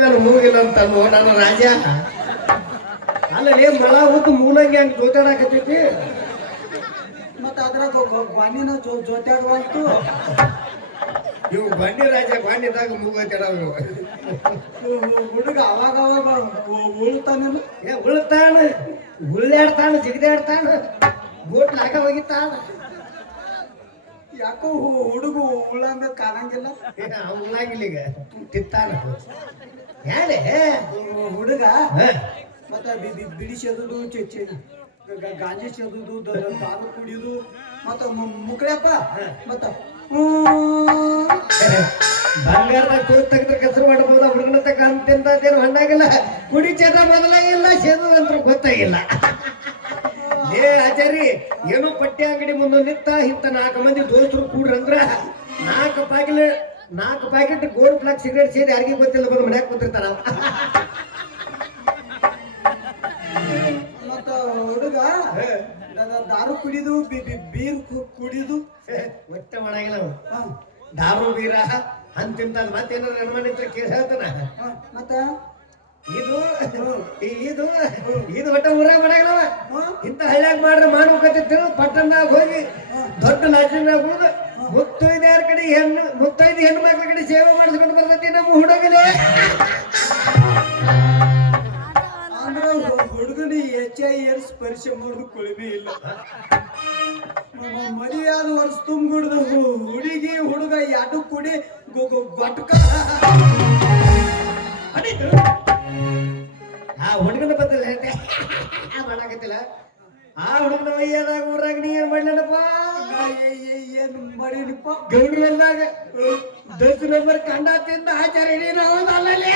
ಮೇಲೆ ಮೂಗಿಲ್ಲ ಅಂತ ನೋಡನ ರಾಜ. ಅಲ್ಲೇ ಮಳ ಉದ್ದು ಮೂಲಂಗಿ ಹಂಗ ಜೋತಾಡಕತ್ತೈತಿ. ಮತ್ತ ಅದ್ರಾಗ ಗ್ವಾನಿನ ಜೋ ಜೋತಾಡುವಂತು. ಇವು ಬಂಡಿ ರಾಜ ಬಂಡಿದಾಗ ಮೂಗೈತಡವು ಹುಡುಗ ಅವಾಗ ಅವಾಗ ಉಳ್ತಾನ ಏ ಉಳ್ತಾನ. ಉಳ್ಳಾಡ್ತಾನ ಜಿಗದಾಡ್ತಾನ. ಬೋಟ್ ಲಾಗ ಹೋಗಿತ್ತಾನ ಯಾಕೋ ಹುಡುಗು ಉಳ್ಳಂಗ ಕಾಣಂಗಿಲ್ಲ. ಉಳ್ಳಾಗಿಲ್ಲ ಈಗ. ತಿತ್ತಾನ ಯಾಳೆ ಹುಡುಗ. ಮತ್ತೆ ಬಿಡಿ ಸೆದುದು ಗಾಂಜಿ ಸೆದುದು ದಾರು ಕುಡಿಯುದು ಮತ್ತ ಮು- ಮುಕ್ಳ್ಯಪ್ಪ ಮತ್ತ ಹ್ಮ್. ಬಂಗಾರದಾಗ ತೋರ್ ತೆಗೆದ್ರೆ ಕಸರು ಮಾಡಬಹುದ ಹುಡುಗನ ಕಾಣ್ತಿಂತೇನು ಹಣ್ಣಾಗಿಲ್ಲ. ಕುಡಿ ಚಟ ಮೊದಲಾಗಿಲ್ಲ ಅಂತ ಗೊತ್ತಾಗಿಲ್ಲ. ಏ ಆಚಾರಿ ಏನೋ ಪಟ್ಟಿ ಅಂಗಡಿ ಮುಂದೆ ನಿಂತ ಇಂತ ನಾಲ್ಕು ಮಂದಿ ದೋಸ್ತರು ಕೂಡ್ರಂದ್ರ ನಾಲ್ಕು ಪ್ಯಾಕೆಟ್ ನಾಲ್ಕು ಪ್ಯಾಕೆಟ್ ಗೋಲ್ಡ್ ಫ್ಲಾಕ್ ಸಿಗರೇಟ್ ಸೇರಿ ಯಾರಿಗೆ ಗೊತ್ತಿಲ್ಲ ಬಂದು ಮನ್ಯಾಗ ಕೂತಿರ್ತಾರ. ಮತ್ತ ಹುಡುಗ ದಾರು ಕುಡಿದು ಬೀರ್ ಕುಡಿದು. ಒಟ್ಟೆ ಮಾಡಾಗಿಲ್ಲ ದಾರು ಬೀರ ಅಂತಿಂತ ಮತ್ತೇನಾರ ನನ್ನ ಮನೆ ಹತ್ರ ಕೇಳಿ ಹೇಳ್ತಾನ. ಮತ್ತ? ಇದು ಇದು ಇದು ಒಟ್ಟ ಊರಾಗ ಮಾಡಾಗಿಲ್ಲವ? ಇಂತ ಹಳ್ಳ್ಯಾಗ ಮಾಡ್ರೆ ಮಾಡ್ಬೇಕಂತಿತ್ತು ಪಟ್ಟಣದಾಗ ಹೋಗಿ ದೊಡ್ಡ ನಾಚಿನಾಗ ಹೋದ ಮುತ್ತೈದ್ಯಾರ ಕಡೆ ಹೆಣ್ಣು, ಮುತ್ತೈದು ಹೆಣ್ಣು ಮಕ್ಕಳ ಕಡೆ ಸೇವೆ ಮಾಡಿಸ್ಕೊಂಡು ಬರ್ತೈತಿ ನಮ್ಮ ಹುಡುಗನೇ. ಅಂದ್ರೆ ಹುಡುಗನ ಎಚ್ ಐ ಎಲ್ ಸ್ಪರ್ಶ ಮಾಡುದು ಕೊಳಿಬಿ ಇಲ್ಲ. ಮದುವೆಯಾದ ವರ್ಷ ತುಂಬಿಡ್ದು ಹುಡುಗಿ, ಹುಡುಗ ಎರಡು ಕುಡಿ ಗೊಟ್ಕ. ಆ ಹುಡುಗನ ಬದಲ ಮಾಡಾಕತ್ತಿಲ್ಲ. ಆ ಹುಡುಗನ ವಯ್ಯದಾಗ ಊರಾಗ ನೀ ಏನ್ ಮಾಡ್ಲನಪ್ಪ? ಏನು ಮಾಡೀನಿಪ್ಪ ಗೌಡ್ರು ಅಂದಾಗ ದಸ್ ನಂಬರ್ ಕಂಡ ತಿಂದ ಆಚಾರ ನೀನು ಹೌದಲ್ಲೇ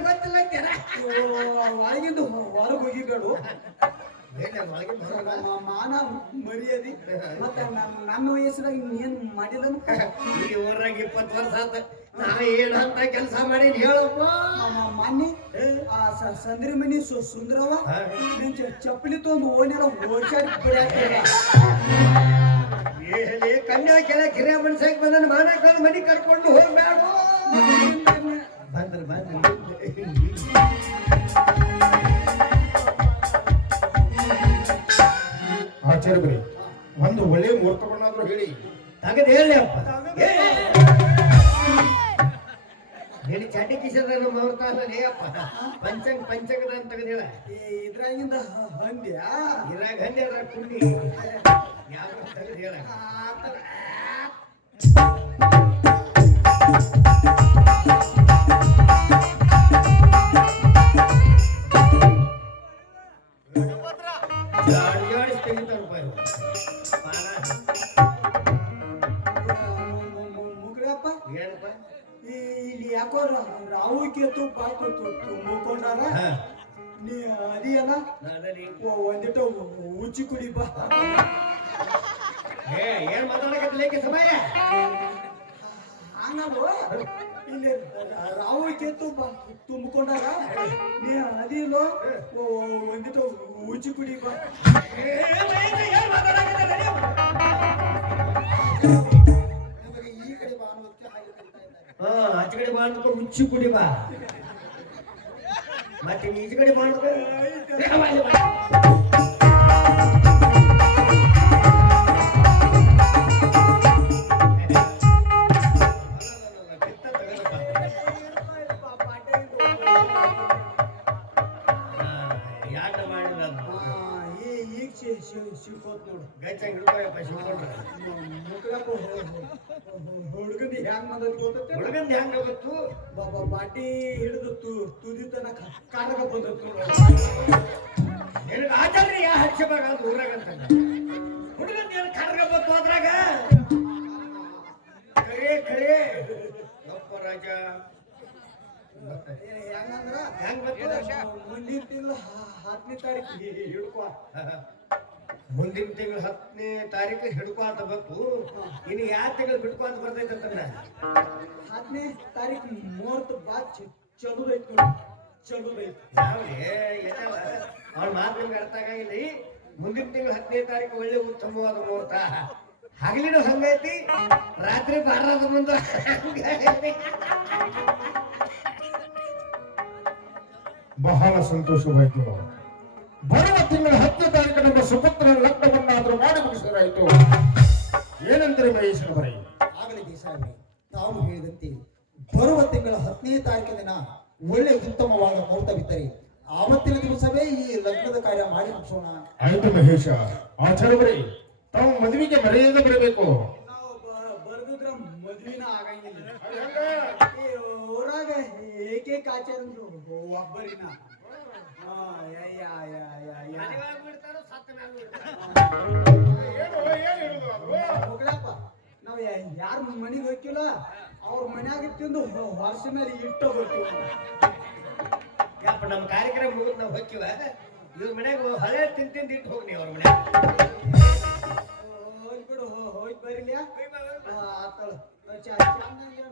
ಗೊತ್ತಿಲ್ಲ ಒಳಗಿಂದು ಹೊರಗೆ. ಮ- ಮಾನ ಮರ್ಯಾದಿ. ಮತ್ತ ನನ್ನ ವಯಸ್ಸಿನಾಗ ಏನ್ ಮಾಡಿಲ್ಲ ಈ ಊರಾಗ ಇಪ್ಪತ್ತು ವರ್ಷ ಆತ. ನಾ ಏನ್ ಅಂತ ಕೆಲಸ ಮಾಡೀನಿ ಹೇಳಪ್ಪ ಮನ್ನಿ ಸಂದ್ರಿ ಮನಿ ಸು ಸುಂದ್ರವ. ನಿನ್ ಚಪ್ಪಲಿ ತೊಂದು ಓನಿರ ಓಡ್ಸಾಡಿ ಬಿಡ್ಯಾಕ್ತೀರ ಏನೇ ಕನ್ಯಾ ಕೆಲ ಕಿರಿಯ ಮನುಷ್ಯಕ್ಕೆ ಬಂದ ಮಾನ ಕಲ್ ಮನಿ ಕರ್ಕೊಂಡು ಹೋಗ್ಬೇಡ ಬಂದ್ರ ಬಂದ್ರ. ಆಚಾರ್ಯ ಒಂದು ಒಳ್ಳೆ ಮುಹೂರ್ತವನ್ನಾದ್ರೂ ಹೇಳಿ. ತಗದ್ ಹೇಳಿ ಅಪ್ಪ. ಅಪ್ಪ ಪಂಚಂಗ್ ಪಂಚಂಗದ ಅಂತ ಹೇಳ. ಇದ್ರಾಗಿಂದ ಹಂದ್ಯಾ? ಇದ್ರಾಗ ಹಂದಿ ಅದ್ರಾಗ ಕುಂಡಿ ಯಾವ ಹೇಳ. ಹಾ. ನೀ ಅದಿಯಲ್ಲ ಒಂದಿಟ್ಟು ಉಚ್ಚಿ ಕುಡಿ ಬಾ. ಹೇ ಏನ್ ಮಾತಾಡಕತ್ತಿಲ್ಲ ಸಮಯ ಹಂಗಲ್ವ ಇಲ್ಲಿ ರಾವು ಕೇತು ಬಾ ತುಂಬಿಕೊಂಡಾರ? ನೀ ಒ- ಒಂದಿಟ್ಟು ಉಚ್ಚಿ ಕುಡಿ ಬಾ. ಏನ್ ಈ ಕಡೆ ಬಾ ಅನ್ನೋದಕ್ಕೆ ಹಾಗೆ ಕರೀತಾ ಇದ್ದಾರೆ. ಹಾ. ಆಚೆ ಕಡೆ ಮಾಡ್ಬೇಕು ಉಚ್ಚಿ ಕುಡಿ ಬಾ. ಮತ್ತೆ ಈಚೆ ಕಡೆ ಮಾಡ್ಬೇಕು ಹೆಂಗ ಗೊತ್ತು ಬಾಬಾ ಬಾಟಿ ಹಿಡಿದು ತು ತುದಿ ತನಕ ಕಾರಗ ಬಂದತ್ತು ಆಚಾರ್ಯ ಯಾ ಹರ್ಷಭಾಗ ಅಂತ ಊರಾಗ ಅಂತ ಹುಡುಗಂದ ಏನು ಕಾರಕ ಬಂತು ಅದ್ರಾಗ? ಖರೇ ಖರೇ ಯಪ್ಪ ರಾಜ. ಹೆಂಗಂದ್ರ? ಹೆಂಗ್ ಗೊತ್ತು ಮುಂದಿನ ತಿಂಗಳು ಹತ್ತನೇ ತಾರೀಕು ಹಿಡ್ಕೊ. ಮುಂದಿನ ತಿಂಗಳು ಹತ್ತನೇ ತಾರೀಕು ಹಿಡ್ಕೊ ಅಂತ ಬಂತು. ಇನ್ನು ಯಾವ ತಿಂಗಳು ಬಿಡ್ಕೊ ಅಂತ ಬರ್ತೈತೆ ಅಂತಂದ್ರೆ ಹತ್ತನೇ ತಾರೀಕು ಮೂವತ್ತು ಬಾ ಐತಿ ನೋಡಿ. ಚಲುದೈತ್ ಅವ್ರ ಮಾತು ನಿಮ್ಗೆ ಅರ್ಥ ಆಗಿಲ್ಲ ಮುಂದಿನ ತಿಂಗಳು ಹತ್ತನೇ ತಾರೀಕು ಒಳ್ಳೆ ಉತ್ತಮವಾದ ಮುಹೂರ್ತ. ಹಗಲಿನೂ ಹಂಗೈತಿ ರಾತ್ರಿ ಬಾರದ ಮುಂದೆ. ಬಹಳ ಸಂತೋಷವಾಯ್ತು. ಬರುವ ತಿಂಗಳ ಹತ್ತನೇ ತಾರೀಕು ನಮ್ಮ ಸುಪುತ್ರ ಲಗ್ನವನ್ನಾದರೂ ಮಾಡಿ ಮುಗಿಸಿದ್ರಾಯ್ತು ಏನಂತಾರೆ ಮಹೇಶ್ವರ ಬರೀ ಆಗಲಿ ದೇಸಾಯಿ ತಾವು ಹೇಳಿದಂತೆ ಬರುವ ತಿಂಗಳ ಹತ್ತನೇ ತಾರೀಕು ದಿನ ಒಳ್ಳೆ ಉತ್ತಮವಾದ ಮುಹೂರ್ತವಿದ್ದರೆ ಆವತ್ತಿನ ದಿವಸವೇ ಈ ಲಗ್ನದ ಕಾರ್ಯ ಮಾಡಿ ಮುಗಿಸೋಣ. ಆಯ್ತು ಮಹೇಶ. ಆಚಾರ ಬರೀ ತಾವು ಮದುವೆಗೆ ಮರೆಯದೆ ಬರಬೇಕು. ನಾವು ಮದುವಿನ ಮದ್ವಿನ ಆಗಂಗಿಲ್ಲ. ಏಕೈಕ ಆಚಾರ ಒಬ್ಬರಿನ? ಹೋಗ್ಲಪ್ಪ ನಾವ್ ಯಾರ ಮನೆಗೆ ಹೋಗಿಲ್ಲ ಅವ್ರ ಮನ್ಯಾಗ ತಿಂದು ವರ್ಷ ಮೇಲೆ ಇಟ್ಟ ಬರ್ತೀವಿ ಯಪ್ಪ ನಮ್ಮ ಕಾರ್ಯಕ್ರಮ ಮುಗಿದ್ ನಾವು ಹೋಗ್ತೀವ ಇವ್ರ ಮನ್ಯಾಗ ಹಳೆ ತಿಂದ್ ತಿಂದ್ ಇಟ್ಟು ಹೋಗಿ ಅವ್ರ ಮನ್ಯಾಗ ಹೋಗಿ ಬಿಡು ಹೋ- ಹೋಗಿ ಬರಿಲ್ಯಾ ಹೋಯ್ ಬಾ, ಹೋಯ್ ಬಾ. ಆತಳ ಚಂದಂಗೆ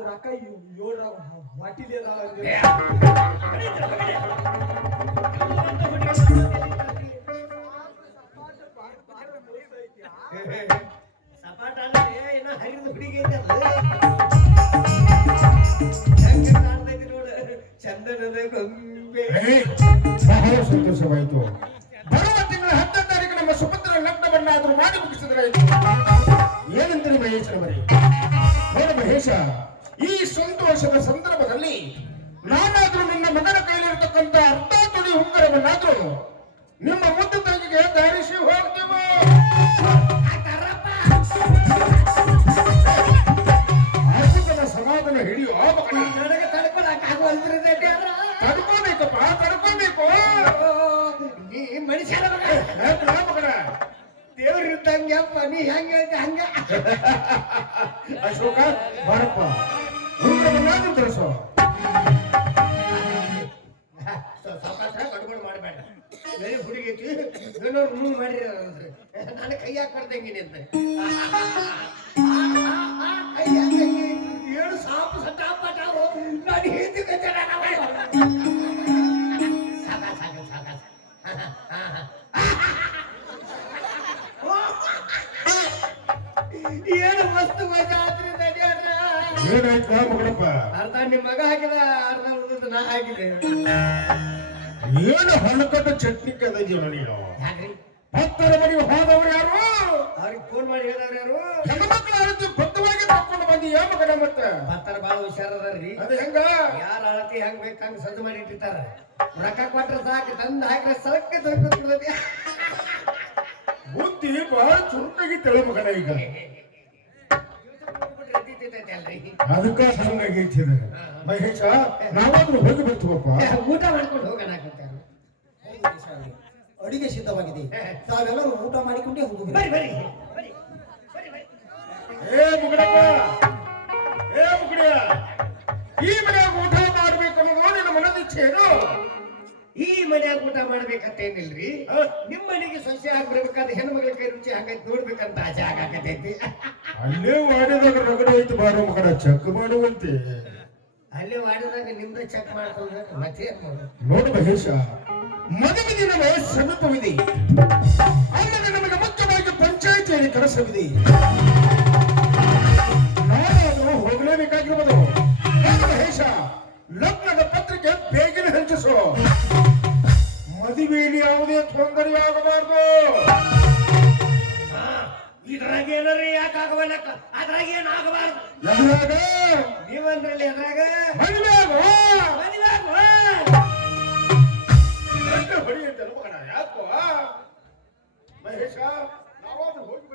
ಅವ್ರ ಅಕ್ಕ ಏಳ್ರ ಹೊಟ್ಟಿಲಿ ನಾನಾದ್ರೂ ನಿನ್ನ ಮಗನ ಕೈಲಿರ್ತಕ್ಕಂಥ ಅರ್ಧ ತುಡಿ ಉಂಗರವನ್ನಾದ್ರೂ ನಿಮ್ಮ ಮುದ್ದು ತಂಗಿಗೆ ದಾರಿಸಿ ಹೋಗ್ತೇವೆ? ಅದ್ಭುತದ ಸಮಾಧಾನ ಹಿಡಿಯೋ ನನಗೆ. ತಡ್ಕೋಬೇಕಪ್ಪ ತಡ್ಕೋಬೇಕು. ನೀ ಮನುಷ್ಯರ ಮಗನ? ದೇವ್ರ ಹೆಂಗ್ ಹೇಳ್ತಿ ಹಂಗ? ಅಶೋಕ ಬಾರಪ್ಪ. ಉಂಗ್ರವನ್ನಾದ್ರೂ ತರಿಸೋ ಬೇರೆ ಹುಡುಗಿ ಏನೋ ಮೂವ್ ಮಾಡಿರ ನನ್ನ ಕೈ ಹಾಕೊಡ್ದಂಗೆ ನಿಂತ ಕೈ ಹಾಕಂಗೆ ಏಳು ಸಾಪು ಸಟಾಪಟ ನಾನು ಹಿಂದಿ ಕಚ್ಚಡ ಸಾಕ ಸಾಕ ಸಾಕ ಏನು ಮಸ್ತ್ ಮಜಾ ಆತ್ರಿ ನಡ್ಯಾಡ್ರ ಏನಾಯ್ತು ಮಗಳಪ್ಪ? ಅರ್ಧ ನಿಮ್ಮ ಮಗ ಹಾಕಿದ ಅರ್ಧ ಉಳಿದ ನಾ ಹಾಕಿದೆ. ಏನು ಹಣ್ಣಕಟ್ಟು ಚಟ್ನಿ ಕದೀವ ನೀನು ಭಕ್ತರ ಮನೆಗೆ ಹೋದವ್ರು ಯಾರು? ಅವ್ರಿಗೆ ಫೋನ್ ಮಾಡಿ ಹೇಳಾರ ಯಾರು? ಹೆಣ್ಮಕ್ಳ ಅಳತಿ ಬದ್ಧವಾಗಿ ತಕೊಂಡು ಬಂದಿ ಯಾವ ಮಗನ ಮತ್ತೆ? ಭಕ್ತರ ಬಾಳ ಹುಷಾರದಾರ್ರಿ ಅದು ಹೆಂಗ? ಯಾರ ಅಳತಿ ಹೆಂಗ್ ಬೇಕಂಗ್ ಸಜ್ಜು ಮಾಡಿ ಇಟ್ಟಿರ್ತಾರ. ರೊಕ್ಕ ಕೊಟ್ರೆ ಸಾಕು ತಂದು ಹಾಕಿದ್ರೆ ಸಲಕ್ಕೆ ತೊಳ್ಕೊತಿರ್ತೈತಿ ಬುದ್ಧಿ ಬಹಳ ಚುರುಕಾಗಿ ತೆಳ ಮಗನ ಈಗ. ಅದಕ್ಕ ಹಂಗಾಗೈತಿ. ಮಹೇಶ ನಾವಾದ್ರೂ ಹೋಗಿ ಬರ್ತೀವಪ್ಪ? ಊಟ ಮಾಡ್ಕೊಂಡು ಹೋಗೋಣ. ಅಡಿಗೆ ಸಿದ್ಧವಾಗಿದೆ. ತಾವೆಲ್ಲರೂ ಊಟ ಮಾಡಿಕೊಂಡೇ ಹೋಗಿ ಬರಿ ಬರಿ ಏ ಮುಗಡಪ್ಪ ಏ ಮುಗಡಿಯ ಈ ಮನ್ಯಾಗ ಊಟ ಮಾಡ್ಬೇಕು ಅನ್ನೋದು ನಿನ್ನ ಮನದಿಚ್ಛೆ ಏನು? ಈ ಮನ್ಯಾಗ ಊಟ ಮಾಡ್ಬೇಕಂತ ಏನಿಲ್ರಿ ನಿಮ್ ಮನೆಗೆ ಸಸ್ಯ ಆಗ್ಬಿಡ್ಬೇಕಾದ ಹೆಣ್ಣು ಮಗಳ ಕೈ ರುಚಿ ಹಂಗೈತಿ ನೋಡ್ಬೇಕಂತ ಆಸೆ ಆಗಾಕತೈತಿ ಅಲ್ಲೇ ವಾಡಿದಾಗ ರಗಡ ಐತಿ ಬಾರೋ ಮಗನ ಚೆಕ್ ಮಾಡುವಂತೆ. ಅಲ್ಲೇ ಮಾಡಿದಾಗ ನಿಮ್ದ ಚೆಕ್ ಮಾಡ್ಕೊಂಡು ಮತ್ತೆ ನೋಡು ಮಹೇಶ ಮದುವೆ ದಿನವೇ ಸಮೀಪವಿದೆ ಆಮೇಲೆ ನಮಗೆ ಮುಖ್ಯವಾಗಿ ಪಂಚಾಯತಿಯಲ್ಲಿ ಕೆಲಸವಿದೆ. ನಾನು ಹೋಗಲೇಬೇಕಾಗಿರುವುದು ನೋಡು ಮಹೇಶ. ಲಗ್ನದ ಪತ್ರಿಕೆ ಬೇಗನೆ ಹಂಚಿಸು. ಮದುವೆಯಲ್ಲಿ ಯಾವುದೇ ತೊಂದರೆ ಆಗಬಾರ್ದು. ಇದ್ರಾಗ ಏನಾರ ಯಾಕೆ ಆಗವಲ್ಲ ಅದ್ರಾಗ ಏನ್ ಆಗಬಾರ್ದು? ಎದುರಾಗ? ನೀವಂದ್ರಲ್ಲಿ ಅದ್ರಾಗ ಮದುವೆ ಹೊಡೆಯುತ್ತೆ ಯಾಕೋ? ಮಹೇಶ ನಾವಾದ್ರೂ ಹೋಗಿ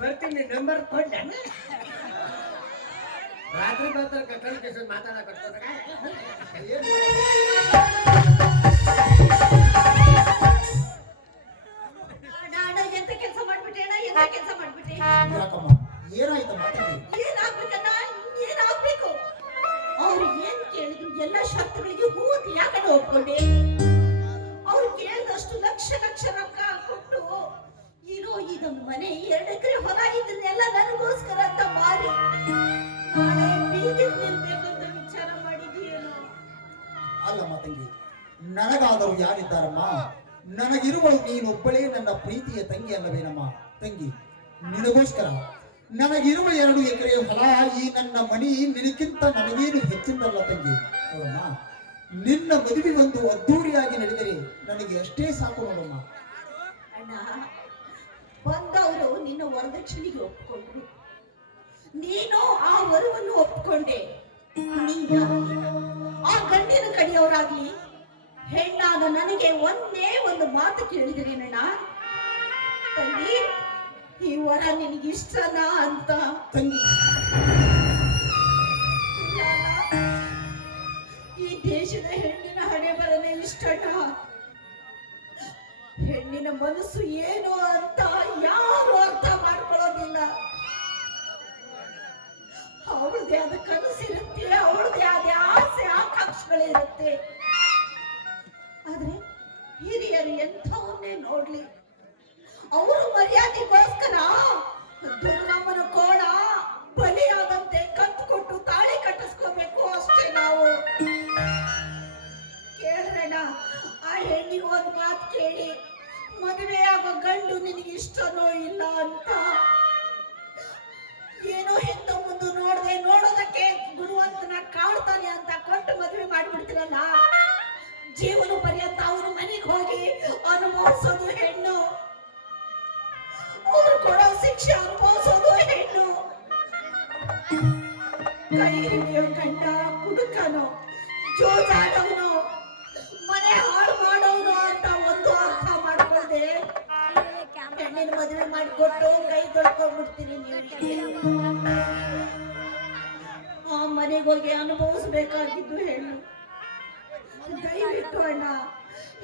ಬರ್ತೀನಿ ನಂಬರ್ ಕೊಡ್ಲೇನ ರಾತ್ರಿ ಮಾತ್ರ ಕಟ್ಟಡ ಕೇಸ ತಂಗಿ ನನಗಾದರೂ ಯಾರಿದ್ದಾರಮ್ಮ? ನನಗಿರುವಳು ನೀನೊಬ್ಬಳೇ ನನ್ನ ಪ್ರೀತಿಯ ತಂಗಿ ಅಲ್ಲವೇನಮ್ಮ? ತಂಗಿ ನಿನಗೋಸ್ಕರ. ನನಗಿರುವ ಎರಡು ಎಕರೆ ಹೊಲ ಈ ನನ್ನ ಮನಿ ನಿನಕ್ಕಿಂತ ನನಗೇನು ಹೆಚ್ಚಿಂದಲ್ಲ ತಂಗಿ? ನೋಡಮ್ಮ ನಿನ್ನ ಮದುವೆ ಒಂದು ಅದ್ದೂರಿಯಾಗಿ ನಡೆದರೆ ನನಗೆ ಅಷ್ಟೇ ಸಾಕು ನೋಡಮ್ಮ. ಅಣ್ಣ ಬಂದವರು ನಿನ್ನ ವರದಕ್ಷಿಣೆಗೆ ಒಪ್ಕೊಂಡ್ರು. ನೀನು ಆ ವರವನ್ನು ಒಪ್ಕೊಂಡೆ. ನೀನಾಗ್ಲಿ, ಆ ಗಂಡಿನ ಕಡೆಯವರಾಗ್ಲಿ ಹೆಣ್ಣಾದ ನನಗೆ ಒಂದೇ ಒಂದು ಮಾತು ಕೇಳಿದ್ರೇನಣ್ಣ? ತಂಗಿ ಈ ವರ ನಿನಗಿಷ್ಟನಾ ಅಂತ? ತಂಗಿ. ಈ ದೇಶದ ಹೆಣ್ಣಿನ ಹಣೆ ಬರನೇ ಇಷ್ಟನಾ ಹೆಣ್ಣಿನ ಮನಸ್ಸು ಏನು ಅಂತ ಯಾರು ಅರ್ಥ ಮಾಡ್ಕೊಳ್ಳೋದಿಲ್ಲ. ಅವಳದೇ ಆದ ಕನಸಿರುತ್ತೆ ಅವಳದೇ ಆದ ಆಕಾಂಕ್ಷೆಗಳಿರುತ್ತೆ ಆದ್ರೆ ಹಿರಿಯರು ಎಂಥವನ್ನೇ ನೋಡ್ಲಿ. ಅವರು ಮರ್ಯಾದೆಗೋಸ್ಕರ ದುರ್ಗಮ್ಮನ ಕೋಣ ಬಲಿಯಾದಂತೆ ಕತ್ತು ಕೊಟ್ಟು ತಾಳಿ ಕಟ್ಟಿಸ್ಕೋಬೇಕು ಅಷ್ಟೇ ನಾವು. ಕೇಳ್ರಣ ಆ ಹೆಣ್ಣಿಗೆ ಒಂದ್ ಮಾತು ಕೇಳಿ. ಮದುವೆ ಆಗೋ ಗಂಡು ನಿನಗೆ ಇಷ್ಟನೋ ಇಲ್ಲ ಅಂತ. ಏನೋ ಹಿಂದೆ ಮುಂದೆ ನೋಡದೆ ಹೋಗಿ ಅನುಭವಿಸ್ಬೇಕಾಗಿದ್ದು ಹೆಣ್ಣು ದಯವಿಟ್ಟು ಅಣ್ಣ,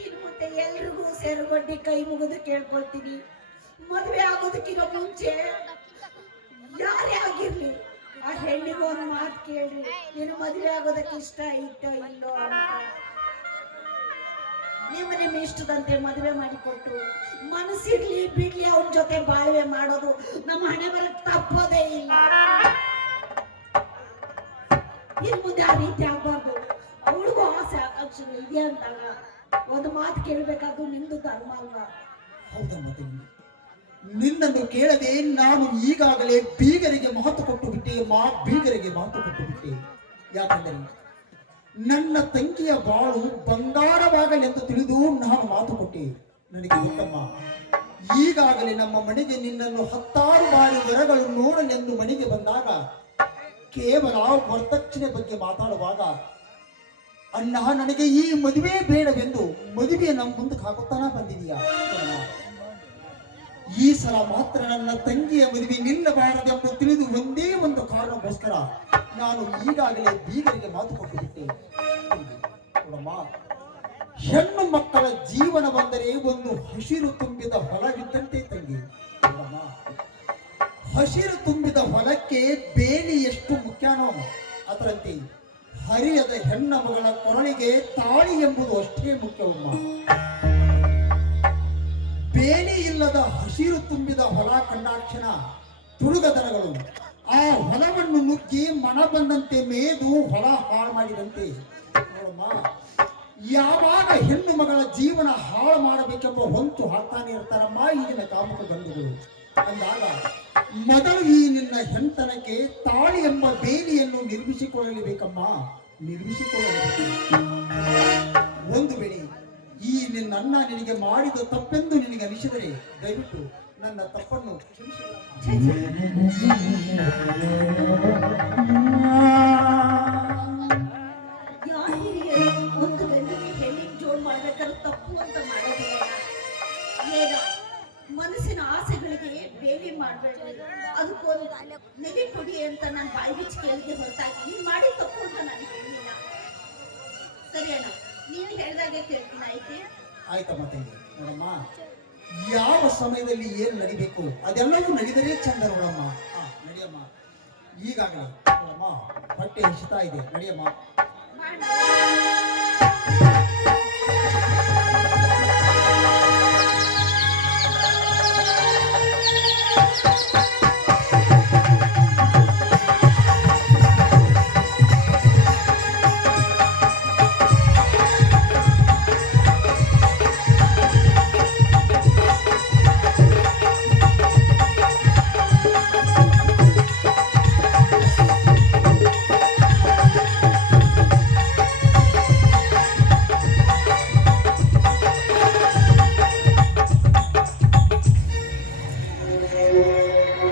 ಇನ್ನು ಮುಂದೆ ಎಲ್ರಿಗೂ ಸೇರುಗಡ್ಡಿ ಕೈ ಮುಗಿದು ಕೇಳ್ಕೊಳ್ತೀನಿ. ಮದುವೆ ಆಗೋದಕ್ಕಿಂತ ಮುಂಚೆ ಯಾರೇ ಆಗಿರ್ಲಿ, ಆ ಹೆಣ್ಣಿಗೆ ಒಂದು ಮಾತು ಕೇಳಿ ನೀನು ಮದುವೆ ಆಗೋದಕ್ಕೆ ಇಷ್ಟ ಇತ್ತೋ ಇಲ್ಲೋ ಅಂತ. ನಿಮ್ಮ ನಿಮ್ಮ ಇಷ್ಟದಂತೆ ಮದುವೆ ಮಾಡಿಕೊಟ್ಟು ಮನಸ್ಸಿರ್ಲಿ ಬಿಡ್ಲಿ ಅವನ ಜೊತೆ ಬಾಳ್ವೆ ಮಾಡೋದು ನಮ್ಮ ಹಣೆ ಬರಕ್ ತಪ್ಪೋದೇ ಇಲ್ಲ. ಇನ್ ಮುಂದೆ ಆ ರೀತಿ ಆಗ್ಬಾರ್ದು. ಅವಳಿಗೂ ಆಸೆ ಆಕಾಂಕ್ಷೆಗಳು ಇದೆ ಅಂತಲ್ಲ ಒಂದು ಮಾತು ಕೇಳ್ಬೇಕಾದ್ರು ನಿಮ್ದು ಧರ್ಮ ಅಲ್ವಾ? ಹೌದಮ್ಮ ನಿನ್ನನ್ನು ಕೇಳದೆ ನಾನು ಈಗಾಗಲೇ ಬೀಗರಿಗೆ ಮಹತ್ವ ಕೊಟ್ಟು ಬಿಟ್ಟೆ, ಮಾ ಬೀಗರಿಗೆ ಮಾತು ಕೊಟ್ಟು ಬಿಟ್ಟೆ. ಯಾಕಂದರೆ ನನ್ನ ತಂಗಿಯ ಬಾಳು ಬಂಗಾರವಾಗಲೆಂದು ತಿಳಿದು ನಾನು ಮಾತು ಕೊಟ್ಟೆ. ನನಗೆ ಗೊತ್ತಮ್ಮ ಈಗಾಗಲೇ ನಮ್ಮ ಮನೆಗೆ ನಿನ್ನನ್ನು ಹತ್ತಾರು ಬಾರಿ ವರಗಳು ನೋಡಲೆಂದು ಮನೆಗೆ ಬಂದಾಗ ಕೇವಲ ವರದಕ್ಷಿಣೆ ಬಗ್ಗೆ ಮಾತಾಡುವಾಗ, ಅಣ್ಣ, ನನಗೆ ಈ ಮದುವೆ ಬೇಡವೆಂದು ಮದುವೆ ನಮ್ಮ ಮುಂದಕ್ಕೆ ಹಾಕುತ್ತಾನ ಬಂದಿದೀಯಾ? ಈ ಸಲ ಮಾತ್ರ ನನ್ನ ತಂಗಿಯ ಮದುವೆ ನಿಲ್ಲಬಾರದೆಂದು ತಿಳಿದು ಒಂದೇ ಒಂದು ಕಾರಣಕ್ಕೋಸ್ಕರ ನಾನು ಈಗಾಗಲೇ ಬೀಗರಿಗೆ ಮಾತು ಕೊಟ್ಟು ಬಿಟ್ಟೆ ಹೆಣ್ಣು ಮಕ್ಕಳ ಜೀವನ ಬಂದರೆ ಒಂದು ಹಸಿರು ತುಂಬಿದ ಹೊಲವಿದ್ದಂತೆ ತಂಗಿ. ಹಸಿರು ತುಂಬಿದ ಹೊಲಕ್ಕೆ ಬೇಲಿ ಎಷ್ಟು ಮುಖ್ಯನೋ ಅದರಂತೆ ಹರಿಯದ ಹೆಣ್ಣ ಮಗಳ ಕೊರಳಿಗೆ ತಾಳಿ ಎಂಬುದು ಅಷ್ಟೇ ಮುಖ್ಯವಮ್ಮ. ಬೇಲಿ ಇಲ್ಲದ ಹಸಿರು ತುಂಬಿದ ಹೊಲ ಕಂಡಾಕ್ಷಣ ತುಳುಗದನಗಳು ಆ ಹೊಲವನ್ನು ನುಗ್ಗಿ ಮನ ಬಂದಂತೆ ಮೇದು ಹೊಲ ಹಾಳು ಮಾಡಿದಂತೆ. ಯಾವಾಗ ಹೆಣ್ಣು ಮಗಳ ಜೀವನ ಹಾಳು ಮಾಡಬೇಕೆಂಬ ಹೊಂತು ಹಾಕ್ತಾನೆ ಇರ್ತಾರಮ್ಮ ಈಗಿನ ಕಾಮಕ ಗಂಡುಗಳು. ಅಂದಾಗ ಮೊದಲು ಈ ನಿನ್ನ ಹೆಂತನಕ್ಕೆ ತಾಳಿ ಎಂಬ ಬೇಲಿಯನ್ನು ನಿರ್ಮಿಸಿಕೊಳ್ಳಲೇಬೇಕಮ್ಮ. ನಿರ್ಮಿಸಿಕೊಳ್ಳಬೇಕು ಒಂದು ವೇಳೆ ಈ ನಿನ್ನ ನಿನಗೆ ಮಾಡಿದ ತಪ್ಪೆಂದು ನಿನಗೆ ಅನಿಸಿದರೆ, ದಯವಿಟ್ಟು ನನ್ನ ತಪ್ಪನ್ನು ಕ್ಷಮಿಸಿಬಿಡಮ್ಮ. ನೆಲೆ ಕೊಡಿ ಅಂತ ನಾನು ಬಾಯಿ ಬಿಚ್ಚಿ ಕೇಳಿದೆ ಹೊರತಾಗಿ ನೀನ್ ಮಾಡಿ ತಪ್ಪು ಅಂತ ನಾನು ಹೇಳಿಲ್ಲ. ಸರಿ ಅಣ್ಣ ನೀನು ಹೇಳಿದಾಗೆ ಕೇಳ್ತೀನಿ, ಆಯ್ತೆ? ಆಯ್ತಮ್ಮ ನೋಡಮ್ಮ, ಯಾವ ಸಮಯದಲ್ಲಿ ಏನು ನಡಿಬೇಕು, ಅದೆಲ್ಲವೂ ನಡಿದರೆ ಚಂದ ನೋಡಮ್ಮ. ಹಾ ನಡಿಯಮ್ಮ. ಈಗಾಗಲೇ ನೋಡಮ್ಮ ಹೊಟ್ಟೆ ಹಿಸ್ತಾ ಇದೆ. ನಡಿಯಮ್ಮ.